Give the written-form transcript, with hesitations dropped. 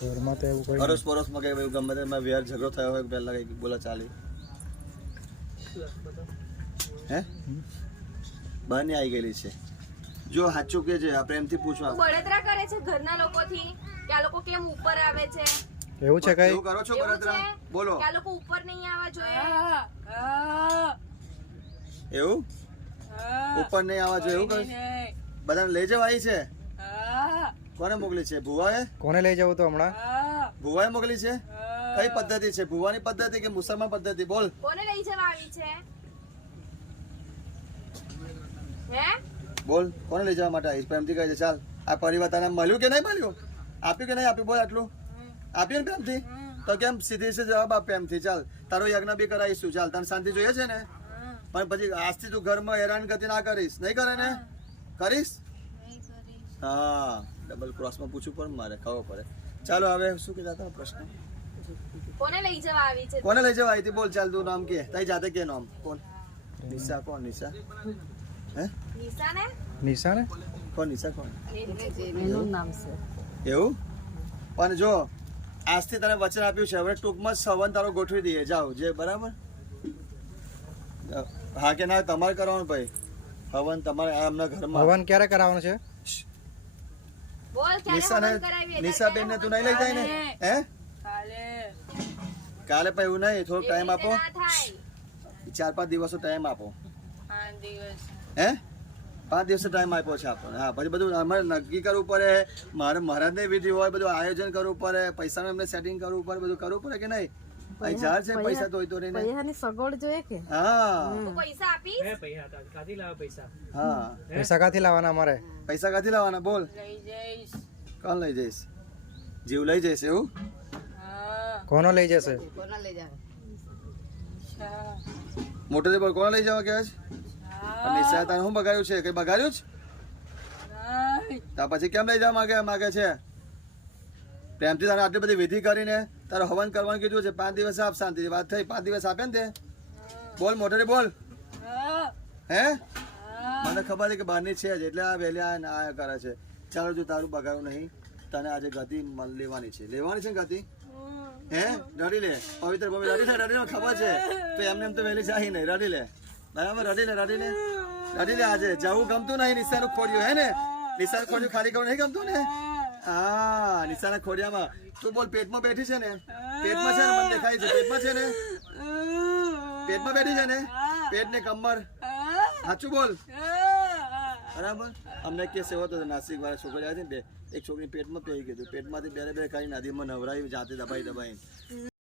ઘરમાં તો એવું કોઈ અરોસ પરોસમાં કઈ એવું ગમે તેમાં વેર ઝઘડો થયો હોય પહેલા કઈ બોલા ચાલી હે બહારની આવી ગયેલી છે જો સાચું કે છે પ્રેમથી પૂછવા બળતરા કરે છે ઘરના લોકોથી કે આ લોકો કેમ ઉપર આવે છે એવું છે કઈ એવું કરો છો બળતરા બોલો કે આ લોકો ઉપર નહીં આવવા જોઈએ એવું ઉપર નહીં આવવા જોઈએ એવું કહ્યું બધાને લઈ જવાય છે કોને મોકલી છે ભુવાએ કોને લઈ જવું તો હમણાં ભુવાએ મોકલી છે કઈ પદ્ધતિ છે ભુવાની પદ્ધતિ કે મુસલમાન પદ્ધતિ બોલ કોને લઈ જવા આવી છે હે બોલ કોને લઈ જવા માટે આવીશ પ્રેમથી કહે છે ચાલ આ પરિવાર તને મળ્યું કે નહીં મળ્યું આપ્યું કે નહીં આપ્યું બોલ આટલું આપ્યું ને પ્રેમથી તો કેમ સીધી સીધી જવાબ આપ પ્રેમથી ચાલ તારો યજ્ઞ બી કરાવીશું ચાલ તને શાંતિ જોઈએ છે ને પણ પછી આજથી તું ઘરમાં હેરાનગતિ ના કરીશ નહીં કરે ને કરીશ હા ડબલ ક્રોસમાં પૂછવું પણ મારે ખબર પડે ચાલો હવે શું કીધા હતા પ્રશ્ન કોને લઈ જવા આવી છે કોને લઈ જવા આવી હતી બોલ ચાલ તું નામ કે તારી જાતે કે નામ કોણ નિશા કોણ નિશા હે નિશા ને નિશા ને કોણ નિશા કોણ એનું નામ છે એવું પણ જો આજથી તને વચન આપ્યું છે હવે ટૂંકમાં જ સવન તારો ગોઠવી દઈએ જાઓ જે બરાબર હા કે ના તમારે કરવાનું ભાઈ હવન તમારે એમના ઘરમાં હવન ક્યારે કરાવવાનું છે બોલ ક્યારે નિશાને હવન કરાવીએ નિશાબેન ને તું નહીં લઈ જાય ને હે કાલે પણ એવું નહીં થોડો ટાઈમ આપો ના થાય 4-5 દિવસનો ટાઈમ આપો હે 5 દિવસનો ટાઈમ આપ્યો છે આપણને હા પછી બધું અમારે નક્કી કરવું પડે મારે મહારાજને વિધિ હોય બધું આયોજન કરવું પડે પૈસાનું એમને સેટિંગ કરવું પડે બધું કરવું પડે કે નહીં અહીં જાર છે પૈસા તો હોય તો નહીં પૈસાની સગવડ જોઈએ કે હા તું પૈસા આપીશ હા પૈસા ક્યાંથી લાવવાના અમારે પૈસા ક્યાંથી લાવવાના બોલ કોણ લઈ જઈશ જીવ લઈ જઈશ એવું કોનો લઈ જશે કોના લઈ જાવ મોટેથી બોલ કોણ લઈ જવા કે છે નિશા તને શું બગાડ્યું છે કઈ બગાડ્યું જ તો પછી કેમ લઈ જવા માગે છે પ્રેમથી તારે આટલી બધી વિધિ કરીને તારે હવન કરવાનું કીધું છે 5 દિવસ આપ શાંતિથી વાત થઈ 5 દિવસ આપે ને તે બોલ મોટેથી બોલ હે મને ખબર છે કે બહારની છે જ એટલે આ વહેલી આ કરે છે ચાલો જો તારું બગાડ્યું નહીં તને આજે ગતિ લેવાની છે ને ગતિ હે રડી લે પવિત્ર ભૂમિ રડી લે ખબર છે તો એમને એમ તો વહેલી જાય નહીં રડી લે બરાબર રડી લે આજે જવું ગમતું નહીં નિશાનું ખોડ્યું હે ને નિશાનું ખોડ્યું ખાલી કરવું નહીં ગમતું ને હા નિશાના ખોડિયામાં તું બોલ પેટમાં બેઠી છે ને પેટમાં છે ને મને દેખાય છે પેટમાં છે ને પેટમાં બેઠી છે ને પેટ ને કમર સાચું બોલ બરાબર અમને કેસ એવો હતો નાસિક વાળા છોકરી આવી હતી ને એક છોકરી પેટમાં પેઈ ગયું પેટમાંથી બે ખાઈ નદીમાં નવરાવી જાતે દબાઈ